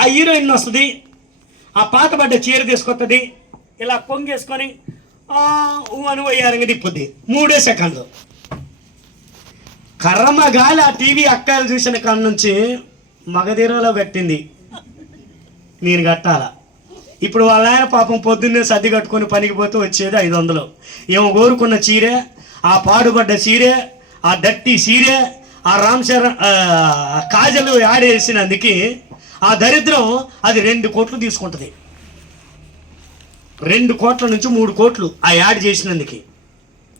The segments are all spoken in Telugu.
ఆ హీరోయిన్ వస్తుంది, ఆ పాతబడ్డ చీర తీసుకొస్తుంది, ఇలా కొంగేసుకొని అని వయ్యారంగా తిప్పుద్ది 3 సెకండ్లు. కర్రమగాలి ఆ టీవీ అక్కాయలు చూసిన కాడ నుంచి మగధీరలో కట్టింది, నేను కట్టాలా. ఇప్పుడు వాళ్ళ ఆయన పాపం పొద్దున్నే సర్ది కట్టుకొని పనికి పోతే వచ్చేది 500. ఏమో కోరుకున్న చీరే, ఆ పాడుబడ్డ చీరే, ఆ డట్టి చీరే, ఆ రామ్ చరణ్ కాజలు యాడ్ చేసినందుకు ఆ దరిద్రం అది 2 కోట్లు తీసుకుంటుంది. 2 కోట్ల నుంచి 3 కోట్లు ఆ యాడ్ చేసినందుకు.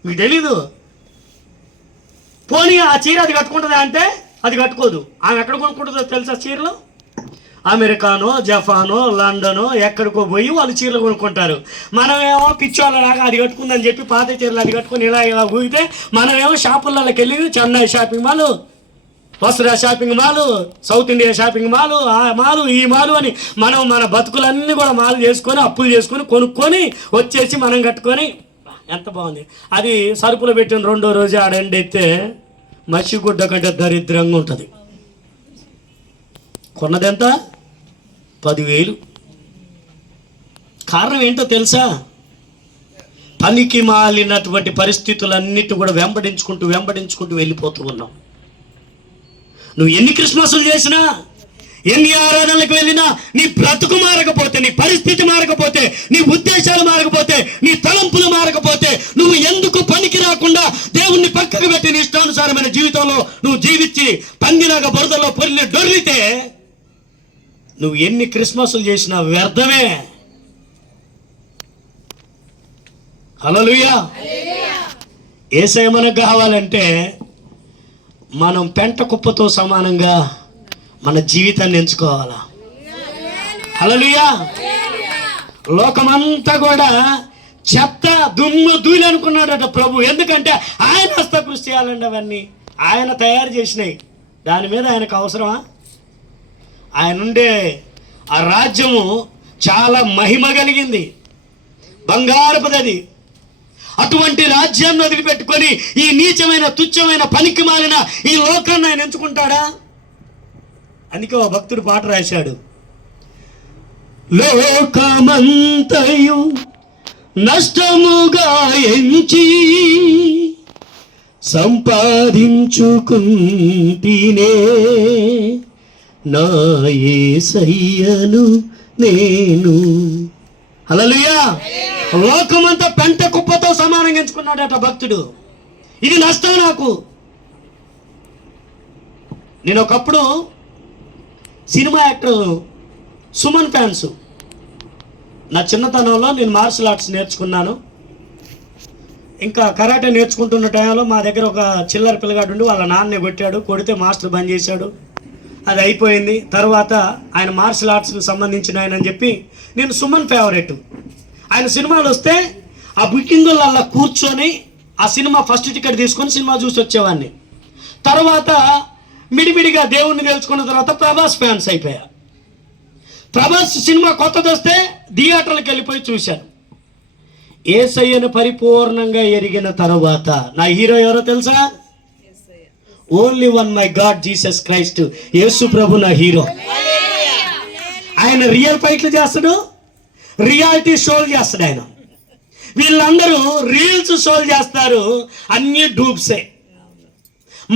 మీకు తెలీదు. పోనీ ఆ చీర అది కట్టుకుంటుందా అంటే అది కట్టుకోదు. ఆమె ఎక్కడ కొనుక్కుంటుందో తెలుసా చీరలు? అమెరికానో, జపానో, లండనో ఎక్కడికో పోయి వాళ్ళు చీరలు కొనుక్కుంటారు. మనమేమో పిచ్చోళ్ళలాగా అది కట్టుకుందని చెప్పి పాత చీరలు అది కట్టుకుని ఇలా ఊగితే మనమేమో షాపులకి వెళ్ళి చెన్నై షాపింగ్ మాల్, వస్త్ర shopping mall, south India shopping mall, ఆ మాలు ఈ మాలు అని మనం మన బతుకులన్నీ కూడా మాలు చేసుకొని అప్పులు చేసుకొని కొనుక్కొని వచ్చేసి మనం కట్టుకొని ఎంత బాగుంది. అది సరుకులు పెట్టిన 2వ రోజు ఆడండైతే మసిగుడ్డ కంటే దరిద్రంగా ఉంటుంది. కొన్నదెంత? 10,000. కారణం ఏంటో తెలుసా? పనికి మాలినటువంటి పరిస్థితులన్నిటి కూడా వెంబడించుకుంటూ వెళ్ళిపోతూ ఉన్నాం. నువ్వు ఎన్ని క్రిస్మస్లు చేసినా, ఎన్ని ఆరాధనలకు వెళ్ళినా, నీ బ్రతుకు మారకపోతే, నీ పరిస్థితి మారకపోతే, నీ ఉద్దేశాలు మారకపోతే, నీ తలంపులు మారకపోతే, నువ్వు ఎందుకు పనికి రాకుండా దేవుణ్ణి పక్కకు పెట్టి నీ ఇష్టానుసారమైన జీవితంలో నువ్వు జీవించి పందిలాగా బురదలో పొరిని డొర్లితే నువ్వు ఎన్ని క్రిస్మస్లు చేసినా వ్యర్థమే. హల్లెలూయా. యేసయ్య మనకు కావాలంటే మనం పెంట కుప్పతో సమానంగా మన జీవితాన్ని ఎంచుకోవాలా. హల్లెలూయా. లోకమంతా కూడా చెత్త దుమ్ము ధూళి అనుకున్నాడట ప్రభు. ఎందుకంటే ఆయన హస్తకృషి చేయాలండి, అవన్నీ ఆయన తయారు చేసినాయి. దాని మీద ఆయనకు అవసరమా? ఆయన ఉండే ఆ రాజ్యము చాలా మహిమ కలిగింది, బంగారపుదది. అటువంటి రాజ్యాన్ని వదిలిపెట్టుకొని ఈ నీచమైన తుచ్చమైన పనికి మాలిన ఈ లోకాన్ని ఆయన ఎంచుకుంటాడా? అందుకే ఓ భక్తుడు పాట రాశాడు, లోకమంతయు నష్టముగా ఎంచి సంపాదించుకుంటేనే నా యేసయ్యను నేను. హల్లెలూయా. లోకమంతా పెంట కుప్పతో సమానంగా ఎంచుకున్నాడట భక్తుడు. ఇది నష్టం నాకు. నేను ఒకప్పుడు సినిమా యాక్టర్ సుమన్ ఫ్యాన్స్. నా చిన్నతనంలో నేను మార్షల్ ఆర్ట్స్ నేర్చుకున్నాను. ఇంకా కరాటే నేర్చుకుంటున్న టైంలో మా దగ్గర ఒక చిల్లర పిల్లగాడు ఉండి వాళ్ళ నాన్నే కొట్టాడు. కొడితే మాస్టర్ బంద్ చేశాడు. అది అయిపోయింది. తర్వాత ఆయన మార్షల్ ఆర్ట్స్కి సంబంధించిన ఆయన అని చెప్పి నేను సుమన్ ఫేవరెట్. ఆయన సినిమాలు వస్తే ఆ బుకింగులలో కూర్చొని ఆ సినిమా ఫస్ట్ టికెట్ తీసుకొని సినిమా చూసి వచ్చేవాడిని. తర్వాత మిడిమిడిగా దేవుణ్ణి తెలుసుకున్న తర్వాత ప్రభాస్ ఫ్యాన్స్ అయిపోయా. ప్రభాస్ సినిమా కొత్తది వస్తే థియేటర్లకు వెళ్ళిపోయి చూశాను. యేసయ్యను పరిపూర్ణంగా ఎరిగిన తర్వాత నా హీరో ఎవరో తెలుసా? Only one my God Jesus Christ. యేసు ప్రభు నా హీరో. ఆయన రియల్ ఫైట్లు చేస్తాడు, రియాలిటీ షోలు చేస్తాడు ఆయన. వీళ్ళందరూ రీల్స్ షోలు చేస్తారు, అన్నీ డూప్సే.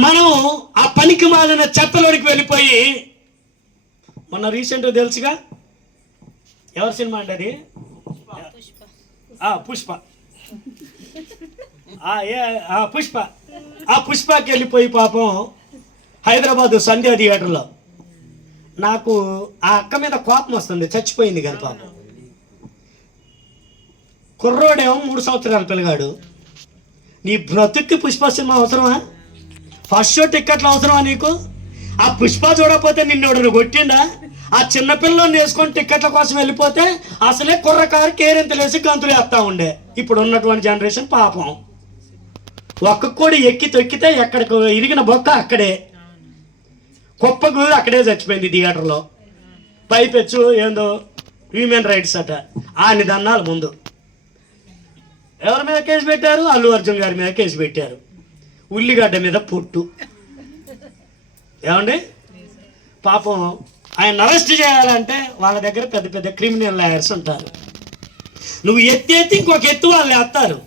మనం ఆ పనికి మాలిన చెత్తలోనికి వెళ్ళిపోయి, మొన్న రీసెంట్గా తెలుసుగా ఎవరి సినిమా అంటే అది పుష్ప. పుష్పకి వెళ్ళిపోయి పాపం హైదరాబాద్ సంధ్యా థియేటర్లో నాకు ఆ అక్క మీద కోపం వస్తుంది. చచ్చిపోయింది కానీ పాపం. కుర్రోడేమో 3 సంవత్సరాల పిల్లగాడు. నీ బ్రతుక్కి పుష్ప సినిమా అవసరమా? ఫస్ట్ షో టిక్కెట్లు అవసరమా నీకు? ఆ పుష్ప చూడకపోతే నిన్ను కొట్టిండా? ఆ చిన్నపిల్లని వేసుకొని టిక్కెట్ల కోసం వెళ్ళిపోతే అసలే కుర్రకారు కేరింతలేసి గంతులు వేస్తూ ఉండే. ఇప్పుడు ఉన్నటువంటి జనరేషన్ పాపం ఒక్క కోడి ఎక్కి తొక్కితే ఎక్కడికి ఇరిగిన బొక్క అక్కడే, కుప్పకు అక్కడే చచ్చిపోయింది థియేటర్లో. పైపెచ్చు ఏందో హ్యూమన్ రైట్స్ అట. ఆ నిదన్నాలు ముందు ఎవరి మీద కేసు పెట్టారు? అల్లు అర్జున్ గారి మీద కేసు పెట్టారు. ఉల్లిగడ్డ మీద పుట్టు. ఏమండి పాపం ఆయన అరెస్ట్ చేయాలంటే వాళ్ళ దగ్గర పెద్ద పెద్ద క్రిమినల్ లాయర్స్ ఉంటారు. నువ్వు ఎత్తి ఇంకొక ఎత్తు వాళ్ళు వేస్తారు.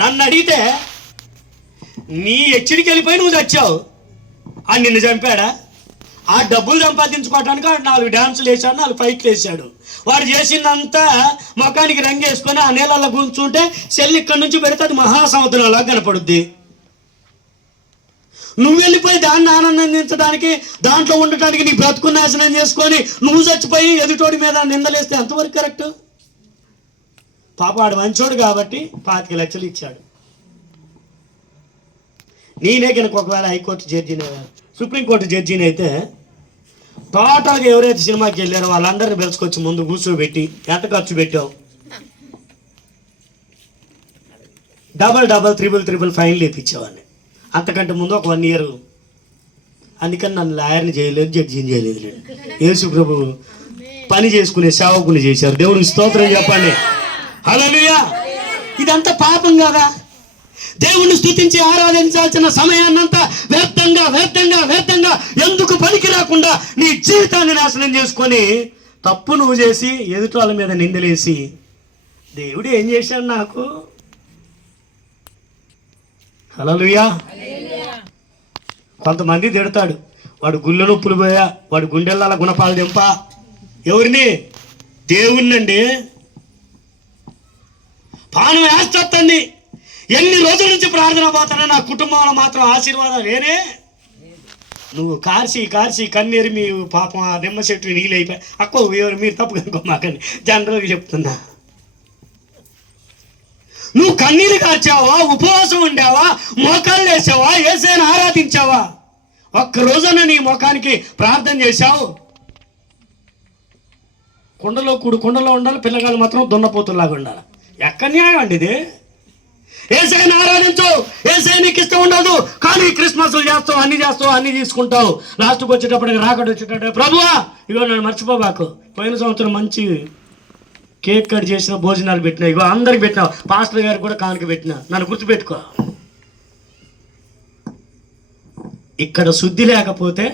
నన్ను అడిగితే నీ హెచ్చడికి వెళ్ళిపోయి నువ్వు చచ్చావు, అని నిన్ను చంపాడా? ఆ డబ్బులు సంపాదించుకోవడానికి వాడు 4 డ్యాన్సులు వేసాడు, 4 ఫైట్లు వేసాడు. వాడు చేసిందంతా ముఖానికి రంగు వేసుకొని ఆ నీళ్ళల్లో కూర్చుంటే సెల్ ఇక్కడి నుంచి పెడితే అది మహాసముద్రంలా కనపడుద్ది. నువ్వు వెళ్ళిపోయి దాన్ని ఆనందించడానికి, దాంట్లో ఉండటానికి నీ బ్రతుకు నాశనం చేసుకొని నువ్వు చచ్చిపోయి ఎదుటోడి మీద నిందలేస్తే ఎంతవరకు కరెక్ట్? పాప వాడు మంచోడు కాబట్టి 25 లక్షలు ఇచ్చాడు. నేనే కనుక ఒకవేళ హైకోర్టు జడ్జిని, సుప్రీంకోర్టు జడ్జిని అయితే టోటల్గా ఎవరైతే సినిమాకి వెళ్ళారో వాళ్ళందరినీ పిలుచుకొచ్చి ముందు కూర్చోబెట్టి ఎంత ఖర్చు పెట్టావు, డబల్ ఫైన్లు వేయించేవాడిని. అంతకంటే ముందు ఒక 1 ఇయర్. అందుకని నన్ను లాయర్ని చేయలేదు, జడ్జిని చేయలేదు. యేసు ప్రభు పని చేసుకునే సేవకుని చేశారు. దేవునికి స్తోత్రం చెప్పండి. హల్లెలూయా. ఇదంతా పాపం కదా? దేవుణ్ణి స్తుతించి ఆరాధించాల్సిన సమయాన్నంతా వ్యర్థంగా ఎందుకు పనికి రాకుండా నీ జీవితాన్ని నాశనం చేసుకొని తప్పు నువ్వు చేసి ఎదుటి వాళ్ళ మీద నిందలేసి దేవుడు ఏం చేశాడు నాకు? హల్లెలూయా. కొంతమంది తిడతాడు, వాడు గుళ్ళ నొప్పులు పోయా, వాడు గుండెల గుణపాలు దింపా. ఎవరిని? దేవుణ్ణండి. పానం వేస్తుంది. ఎన్ని రోజుల నుంచి ప్రార్థన పోతానో నా కుటుంబంలో మాత్రం ఆశీర్వాదం లేనే. నువ్వు కార్చి కన్నీరు మీ పాపం ఆ నిమ్మ చెట్టు నీళ్ళైపోయి అక్కో మీరు తప్పు కనుకోమాకండి, జనరల్గా చెప్తున్నా. నువ్వు కన్నీరు కార్చావా, ఉపవాసం ఉండావా, మోకాళ్ళు వేసావా, యేసయ్యను ఆరాధించావా? ఒక్క రోజున నీ ముఖానికి ప్రార్థన చేశావు? కుండలో ఉండాలి, పిల్లగాళ్ళు మాత్రం దున్నపోతులాగా ఉండాలి. ఎక్కడ న్యాయం అండి ఇది? యేసయ్యను ఆరాధించు, యేసయ్య నీకు ఇష్టం ఉండదు, కానీ క్రిస్మస్లు చేస్తావు, అన్ని తీసుకుంటావు. లాస్ట్కి వచ్చేటప్పటికి రాకడు వచ్చేటప్పుడు ప్రభువా ఇగో నన్ను మర్చిపోబాకు, పోయిన సంవత్సరం మంచి కేక్ కట్ చేసిన భోజనాలు పెట్టినా, ఇగో అందరికి పెట్టినా, పాస్టర్ గారికి కూడా కానుక పెట్టినా, నన్ను గుర్తుపెట్టుకో. ఇక్కడ శుద్ధి లేకపోతే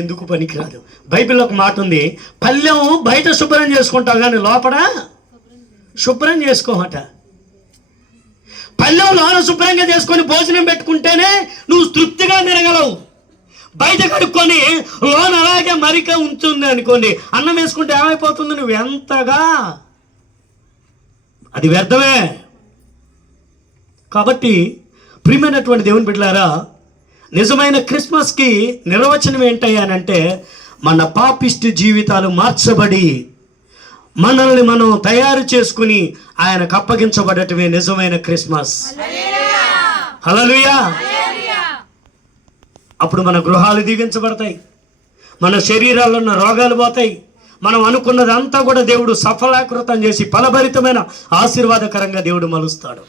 ఎందుకు పనికిరాదు. బైబిల్లో ఒక మాట ఉంది, పళ్ళెం బయట శుభ్రం చేసుకుంటావు కానీ లోపల శుభ్రం చేసుకోమట. పళ్ళెం లోన శుభ్రంగా చేసుకొని భోజనం పెట్టుకుంటేనే నువ్వు తృప్తిగా తిరగలవు. బయట కడుక్కొని లోన అలాగే మరిక ఉంచుంది అనుకోండి, అన్నం వేసుకుంటే ఏమైపోతుంది? నువ్వు ఎంతగా అది వ్యర్థమే. కాబట్టి ప్రియమైనటువంటి దేవుని బిడ్డలారా, నిజమైన క్రిస్మస్కి నిర్వచనం ఏంటయ్యానంటే మన పాపిష్టి జీవితాలు మార్చబడి మనల్ని మనం తయారు చేసుకుని ఆయనకు అప్పగించబడటమే నిజమైన క్రిస్మస్. హల్లెలూయా. అప్పుడు మన గృహాలు దీవించబడతాయి, మన శరీరాల్లో ఉన్న రోగాలు పోతాయి, మనం అనుకున్నదంతా కూడా దేవుడు సఫలీకృతం చేసి ఫలభరితమైన ఆశీర్వాదకరంగా దేవుడు మలుస్తాడు.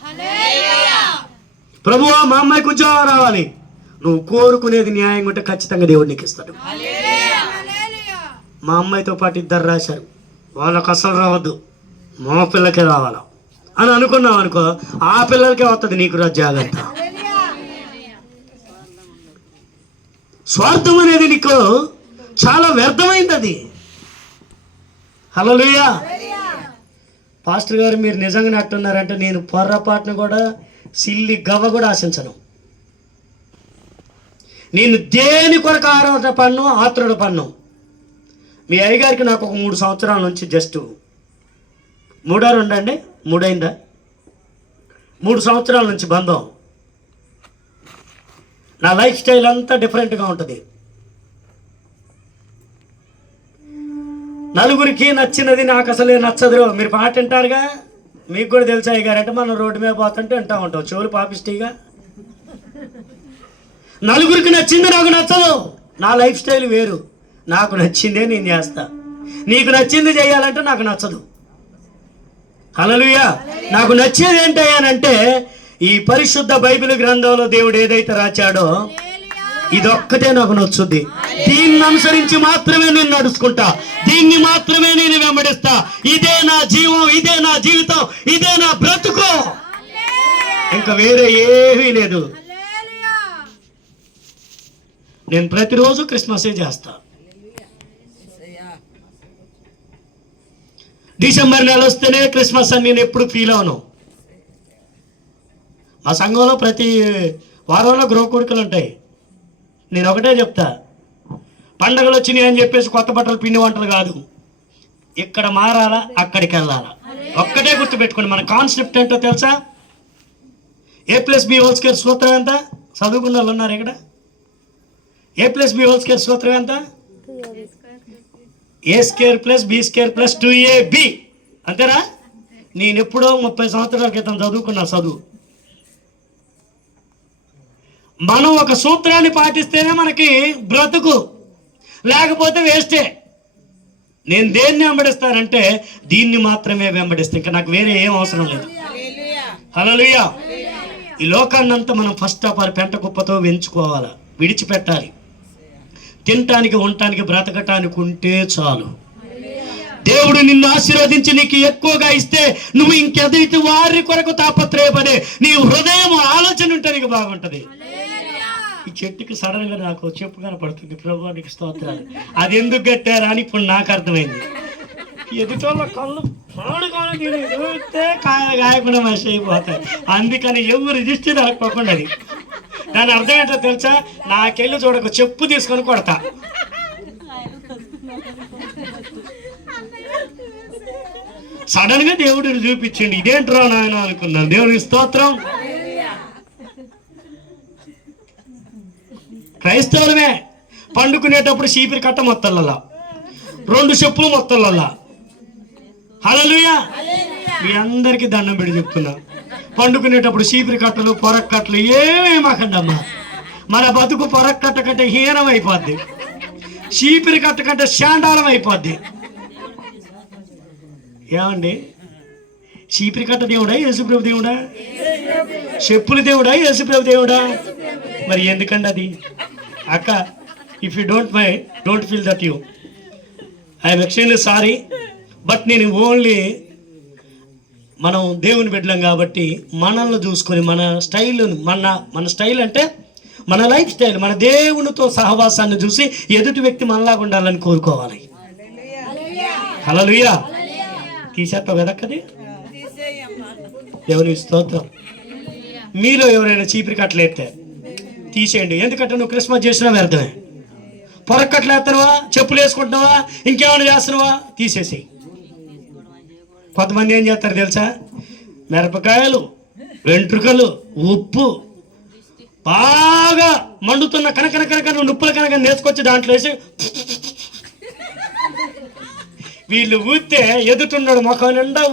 ప్రభువా మా అమ్మాయికి ఉద్యోగం రావాలి, నువ్వు కోరుకునేది న్యాయంగా ఉంటే ఖచ్చితంగా దేవుడు నీకు ఇస్తాడు. మా అమ్మాయితో పాటు 2 రాశారు, వాళ్ళకి అసలు రావద్దు, మా పిల్లకే రావాలా అని అనుకున్నావు అనుకో, ఆ పిల్లలకే వస్తుంది, నీకు రా జాగ్రత్త. స్వార్థం అనేది నీకు చాలా వ్యర్థమైంది అది. హల్లెలూయా. పాస్టర్ గారు మీరు నిజంగా నట్టున్నారంటే నేను పొర్రపాటును కూడా సిల్లి గవ్వ కూడా ఆశించను. నేను దేని కొరకు ఆత్రుడ పన్ను. మీ అయ్యగారికి నాకు ఒక 3 సంవత్సరాల నుంచి జస్ట్ 3 అండి 3 అయిందా, 3 సంవత్సరాల నుంచి బంధం. నా లైఫ్ స్టైల్ అంతా డిఫరెంట్గా ఉంటుంది. నలుగురికి నచ్చినది నాకు అసలే నచ్చదు. మీరు పాట వింటారుగా, మీకు కూడా తెలుసా అయ్యగారంటే మనం రోడ్డు మీద పోతుంటే వింటా ఉంటాం, చెవులు పాపిస్టీగా. నలుగురికి నచ్చింది నాకు నచ్చదు. నా లైఫ్ స్టైల్ వేరు, నాకు నచ్చిందే నేను చేస్తా. నీకు నచ్చింది చేయాలంటే నాకు నచ్చదు. హల్లెలూయా. నాకు నచ్చేది ఏంటయ్యానంటే ఈ పరిశుద్ధ బైబిల్ గ్రంథంలో దేవుడు ఏదైతే రాచాడో ఇదొక్కటే నాకు నచ్చుద్ది. దీన్ని అనుసరించి మాత్రమే నేను నడుచుకుంటా, దీన్ని మాత్రమే నేను వెంబడిస్తా. ఇదే నా జీవం, ఇదే నా జీవితం, ఇదే నా బ్రతుకు, ఇంకా వేరే ఏమీ లేదు. నేను ప్రతిరోజు క్రిస్మసే చేస్తా. డిసెంబర్ నెల వస్తేనే క్రిస్మస్ అని నేను ఎప్పుడు ఫీల్ అవను. మా సంఘంలో ప్రతి వారంలో గృహ కూడికలు ఉంటాయి. నేను ఒకటే చెప్తా, పండగలు వచ్చినాయి అని చెప్పేసి కొత్త బట్టలు పిండి వంటలు కాదు, ఇక్కడ మారాలా అక్కడికి వెళ్ళాలా. ఒక్కటే గుర్తుపెట్టుకోండి, మన కాన్సెప్ట్ ఏంటో తెలుసా? A+B² సూత్రం ఎంత? చదువుకున్న వాళ్ళు ఉన్నారు ఇక్కడ? A+B² సూత్రం ఎంత? A² + B² + 2AB. అంతేనా? నేను ఎప్పుడో 30 సంవత్సరాల క్రితం చదువుకున్నా చదువు. మనం ఒక సూత్రాన్ని పాటిస్తేనే మనకి బ్రతుకు, లేకపోతే వేస్టే. నేను దేన్ని వెంబడిస్తానంటే దీన్ని మాత్రమే వెంబడిస్తాను, ఇంకా నాకు వేరే ఏం అవసరం లేదు. హల్లెలూయా. ఈ లోకాన్నంతా మనం ఫస్ట్ ఆఫ్ ఆల్ పెంట కుప్పతో వెంచుకోవాలి, విడిచిపెట్టాలి. తినటానికి, ఉండటానికి, బ్రతకటానికి ఉంటే చాలు. దేవుడు నిన్ను ఆశీర్వదించి నీకు ఎక్కువగా ఇస్తే నువ్వు ఇంకెదైతే వారి కొరకు తాపత్రయపడే నీ హృదయం ఆలోచన ఉంటే నీకు బాగుంటుంది. ఈ చెట్టుకి సడన్ గా నాకు చెప్పు కనపడుతుంది, ప్రభువా నీకు స్తోత్రాలు. అది ఎందుకు కట్టారా అని ఇప్పుడు నాకు అర్థమైంది. ఎదుటోళ్ళ కళ్ళు చూస్తే గాయకుండా మనిషి అయిపోతాయి. అందుకని ఎవరు రిజిస్టర్ రాకపోకుండా అది దాని అర్థం ఏంటో తెలుసా? నాకెళ్ళి చూడక చెప్పు తీసుకొని కొడతా. సడన్ గా దేవుడు చూపించండి, ఇదేంట్రా నాయన అనుకున్నాను. దేవుడికి స్తోత్రం. క్రైస్తవులమే పండుకునేటప్పుడు చీపిరి కట్ట మొత్తలల్లా, 2 చెప్పులు మొత్తలల్లా. హల్లెలూయా. మీ అందరికీ దండం పెట్టి చెప్తున్నా, పండుకునేటప్పుడు చీపిరి కట్టలు, పొరక్ కట్టలు ఏమేమాకండమ్మా. మన బతుకు పొరక్ కట్ట కంటే హీనం అయిపోద్ది, చీపిరి కట్ట కంటే శాండాలం అయిపోద్ది. ఏమండి, చీపిరి కట్ట దేవుడా యేసుప్రభు దేవుడా? చెప్పులు దేవుడా యేసుప్రభు దేవుడా? మరి ఎందుకండి అది? అక్క, if you don't feel that you, I'm extremely sorry. But నేను ఓన్లీ మనం దేవుని బిడ్డలం కాబట్టి మనల్ని చూసుకొని మన స్టైల్, మన స్టైల్ అంటే మన లైఫ్ స్టైల్, మన దేవునితో సహవాసాన్ని చూసి ఎదుటి వ్యక్తి మనలాగా ఉండాలని కోరుకోవాలి. హల్లెలూయా. తీసేస్తావు కదక్కది. దేవుని స్తోత్రం. మీలో ఎవరైనా చీపిరి కట్టలు ఎత్తే తీసేయండి. ఎందుకంటే నువ్వు క్రిస్మస్ చేసినా వ్యర్థమే. పొరకట్లు వేస్తున్నావా, చెప్పులు వేసుకుంటున్నావా, ఇంకేమైనా చేస్తున్నావా, తీసేసి. కొంతమంది ఏం చేస్తారు తెలుసా? మిరపకాయలు, వెంట్రుకలు, ఉప్పు బాగా మండుతున్న కనక నుప్పుల కనుక నేర్చుకొచ్చి దాంట్లో వేసి వీళ్ళు ఊస్తే ఎదుటున్నాడు ముఖం నిండా.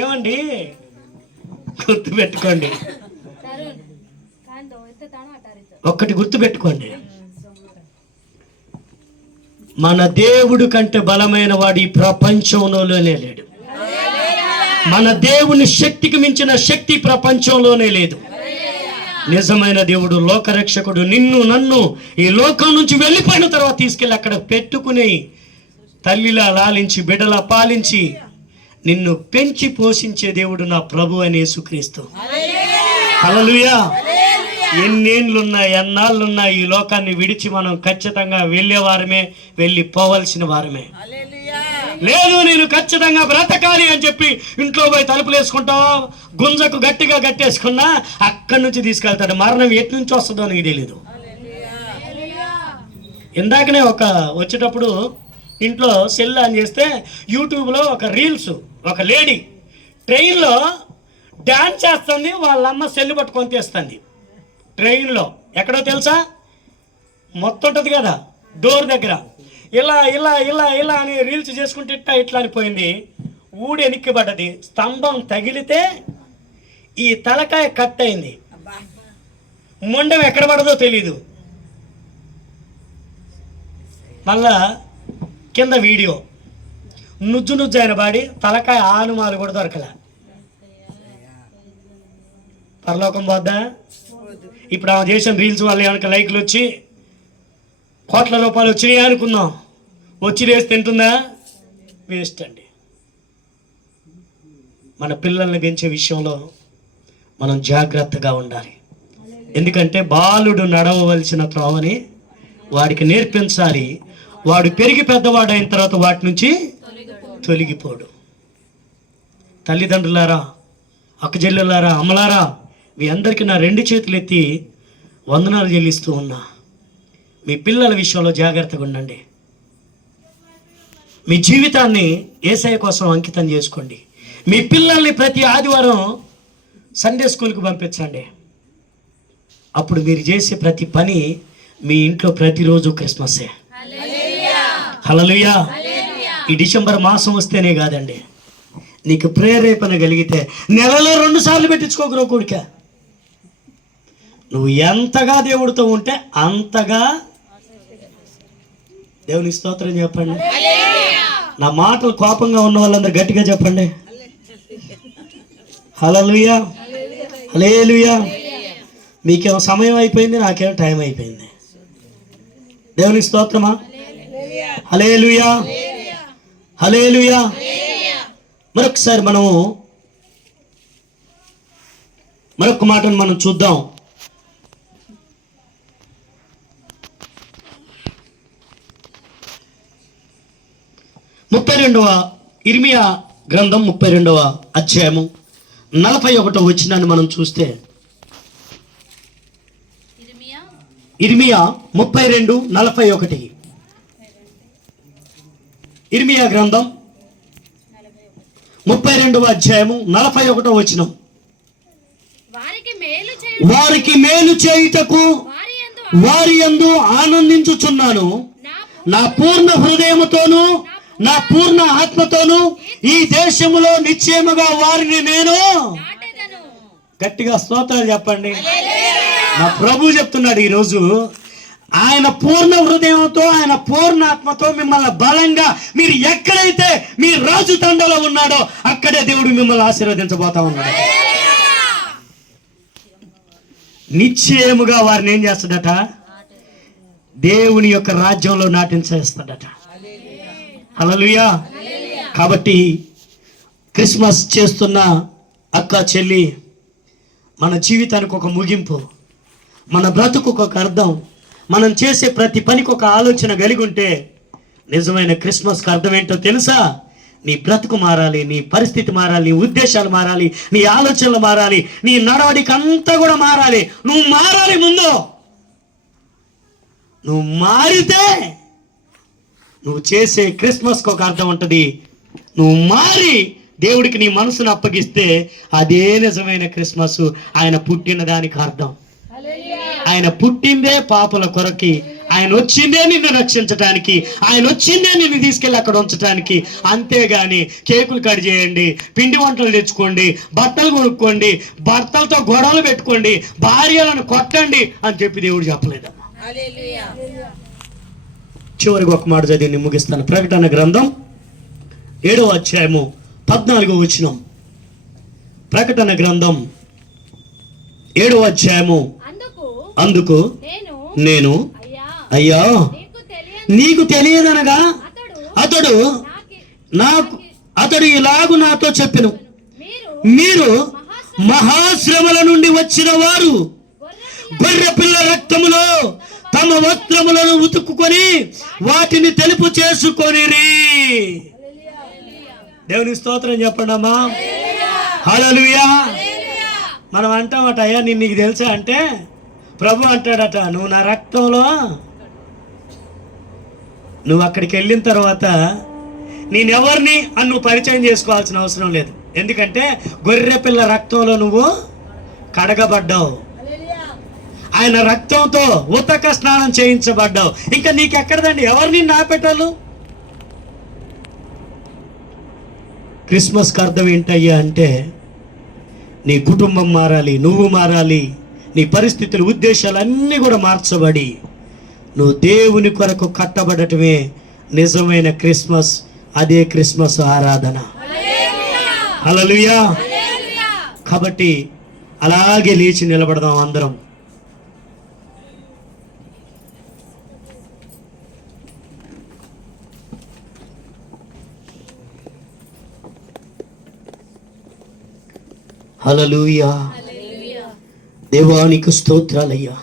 ఏమండి, గుర్తు పెట్టుకోండి, ఒక్కటి గుర్తు పెట్టుకోండి, మన దేవుడు కంటే బలమైన వాడు ఈ ప్రపంచంలోనే లేడు. మన దేవుని శక్తికి మించిన శక్తి ప్రపంచంలోనే లేదు. నిజమైన దేవుడు, లోకరక్షకుడు నిన్ను నన్ను ఈ లోకం నుంచి వెళ్ళిపోయిన తర్వాత తీసుకెళ్ళి అక్కడ పెట్టుకుని తల్లిలా లాలించి బిడ్డలా పాలించి నిన్ను పెంచి పోషించే దేవుడు నా ప్రభు అని యేసుక్రీస్తు. హల్లెలూయా. ఎన్నేళ్ళున్నా ఎన్నాళ్ళున్నా ఈ లోకాన్ని విడిచి మనం ఖచ్చితంగా వెళ్ళేవారమే, వెళ్ళిపోవలసిన వారమే. లేదు నేను ఖచ్చితంగా బ్రతకాలి అని చెప్పి ఇంట్లో పోయి తలుపులు వేసుకుంటావా, గుంజకు గట్టిగా కట్టేసుకున్నా అక్కడి నుంచి తీసుకెళ్తాడు. మరణం ఎటు నుంచి వస్తుందో నీకు తెలీదు. ఇందాకనే వచ్చేటప్పుడు ఇంట్లో సెల్ ఆన్ చేస్తే యూట్యూబ్లో ఒక రీల్స్, ఒక లేడీ ట్రైన్లో డాన్స్ చేస్తుంది, వాళ్ళమ్మ సెల్ పట్టుకొని తీస్తుంది. ట్రైన్లో ఎక్కడో తెలుసా? మొత్తం ఉంటుంది కదా డోర్ దగ్గర, ఇలా ఇలా ఇలా ఇలా అని రీల్స్ చేసుకుంటే ఇట్లా అనిపోయింది. ఊడి ఎనిక్కిపడ్డది, స్తంభం తగిలితే ఈ తలకాయ కట్ అయింది. మొండం ఎక్కడ పడదో తెలీదు. మళ్ళా కింద వీడియో, నుజ్జు అయిన బాడి, తలకాయ ఆనుమాలు కూడా దొరకలే. పరలోకం పోద్దా? ఇప్పుడు ఆమె చేసిన రీల్స్ వల్ల ఏమైనా లైక్లు వచ్చి కోట్ల రూపాయలు వచ్చినాయి అనుకుందాం, వచ్చి రేసి తింటుందా? వేస్ట్ అండి. మన పిల్లల్ని పెంచే విషయంలో మనం జాగ్రత్తగా ఉండాలి. ఎందుకంటే బాలుడు నడవవలసిన త్రోవని వాడికి నేర్పించాలి, వాడు పెరిగి పెద్దవాడైన తర్వాత వాటి నుంచి తొలగిపోడు. తల్లిదండ్రులారా, అక్కజెల్లెలారా, అమ్మలారా, మీ అందరికీ నా 2 చేతులు ఎత్తి వందనాలు చెల్లిస్తూ ఉన్నా. మీ పిల్లల విషయంలో జాగ్రత్తగా ఉండండి. మీ జీవితాన్ని యేసయ్య కోసం అంకితం చేసుకోండి. మీ పిల్లల్ని ప్రతి ఆదివారం సండే స్కూల్కి పంపించండి. అప్పుడు మీరు చేసే ప్రతి పని మీ ఇంట్లో ప్రతిరోజు క్రిస్మస్సే. హల్లెలూయా. ఈ డిసెంబర్ మాసం వస్తేనే కాదండి, నీకు ప్రేరేపణ కలిగితే నెలలో 2 సార్లు పెట్టించుకోకరు కొడుక. నువ్వు ఎంతగా దేవుడితో ఉంటే అంతగా దేవుని స్తోత్రం చెప్పండి. నా మాటలు కోపంగా ఉన్న వాళ్ళందరూ గట్టిగా చెప్పండి హల్లెలూయా, హల్లెలూయా. మీకేమో సమయం అయిపోయింది, నాకేమో టైం అయిపోయింది. దేవుని స్తోత్రమా. హల్లెలూయా, హల్లెలూయా. మరొకసారి మరొక మాటను మనం చూద్దాం. ఇర్మియా గ్రంథం 32వ అధ్యాయము 41వ వచనాన్ని మనం చూస్తే, ఇర్మియా 32:41. ఇర్మియా గ్రంథం 32వ అధ్యాయము 41వ వచనం. వారికి మేలు చేయుటకు వారి యందు ఆనందించుచున్నాను. నా పూర్ణ హృదయముతోను నా పూర్ణ ఆత్మతోను ఈ దేశములో నిశ్చయముగా వారిని నేను. గట్టిగా స్తోత్రాలు చెప్పండి. నా ప్రభు చెప్తున్నాడు ఈరోజు, ఆయన పూర్ణ హృదయంతో ఆయన పూర్ణ ఆత్మతో మిమ్మల్ని బలంగా, మీరు ఎక్కడైతే మీ రాజు తండలో ఉన్నాడో అక్కడే దేవుడు మిమ్మల్ని ఆశీర్వదించబోతా ఉన్నాడు. నిశ్చయముగా వారిని ఏం చేస్తాడట? దేవుని యొక్క రాజ్యంలో నాటించేస్తాడట. హల్లెలూయా. కాబట్టి క్రిస్మస్ చేస్తున్న అక్క చెల్లి, మన జీవితానికి ఒక ముగింపు, మన బ్రతుకు ఒక అర్థం, మనం చేసే ప్రతి పనికి ఒక ఆలోచన కలిగి ఉంటే నిజమైన క్రిస్మస్కి అర్థం ఏంటో తెలుసా? నీ బ్రతుకు మారాలి, నీ పరిస్థితి మారాలి, నీ ఉద్దేశాలు మారాలి, నీ ఆలోచనలు మారాలి, నీ నడవడిక అంతా కూడా మారాలి. నువ్వు మారాలి. ముందు నువ్వు మారితే నువ్వు చేసే క్రిస్మస్కి ఒక అర్థం ఉంటుంది. నువ్వు మారి దేవుడికి నీ మనసును అప్పగిస్తే అదే నిజమైన క్రిస్మస్. ఆయన పుట్టిన దానికి అర్థం. ఆయన పుట్టిందే పాపుల కొరకి, ఆయన వచ్చిందే నిన్ను రక్షించడానికి, ఆయన వచ్చిందే నిన్ను తీసుకెళ్ళి అక్కడ ఉంచడానికి. అంతేగాని కేకులు కట్ చేయండి, పిండి వంటలు తెచ్చుకోండి, బట్టలు కొనుక్కోండి, భర్తలతో గొడవలు పెట్టుకోండి, భార్యలను కొట్టండి అని చెప్పి దేవుడు చెప్పలేదమ్మా. చివరికి ఒక మాట చదివి ముగిస్తాను. ప్రకటన గ్రంథం 7వ అధ్యాయము 14వ వచనం. ప్రకటన గ్రంథం 7వ అధ్యాయము. అందుకు నేను, అయ్యా నీకు తెలియదనగా అతడు ఇలాగు నాతో చెప్పెను, మీరు మహాశ్రమల నుండి వచ్చిన వారు గొర్రె పిల్ల రక్తములో తమ వస్త్రములను ఉతుక్కుని వాటిని తెలుపు చేసుకొనిరి. దేవుని స్తోత్రం చెప్పండి అమ్మా. హల్లెలూయా. మనం అంటామట, అయ్యా నేను నీకు తెలుసా అంటే ప్రభు అంటాడట, నువ్వు నా రక్తంలో, నువ్వు అక్కడికి వెళ్ళిన తర్వాత నేనెవరిని అని నువ్వు పరిచయం చేసుకోవాల్సిన అవసరం లేదు. ఎందుకంటే గొర్రె పిల్ల రక్తంలో నువ్వు కడగబడ్డావు, ఆయన రక్తంతో ఉతక స్నానం చేయించబడ్డావు. ఇంకా నీకెక్కడదండి, ఎవరిని నాపెట్టాలు? క్రిస్మస్కి అర్థం ఏంటయ్యా అంటే నీ కుటుంబం మారాలి, నువ్వు మారాలి, నీ పరిస్థితులు, ఉద్దేశాలు అన్నీ కూడా మార్చబడి నువ్వు దేవుని కొరకు కట్టబడటమే నిజమైన క్రిస్మస్. అదే క్రిస్మస్ ఆరాధన. హల్లెలూయా. కాబట్టి అలాగే లేచి నిలబడదాం అందరం. హల్లెలూయా. దేవానికి స్తోత్రాలయ్యా,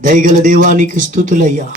దయగల దేవానికి స్తుతులయ్యా.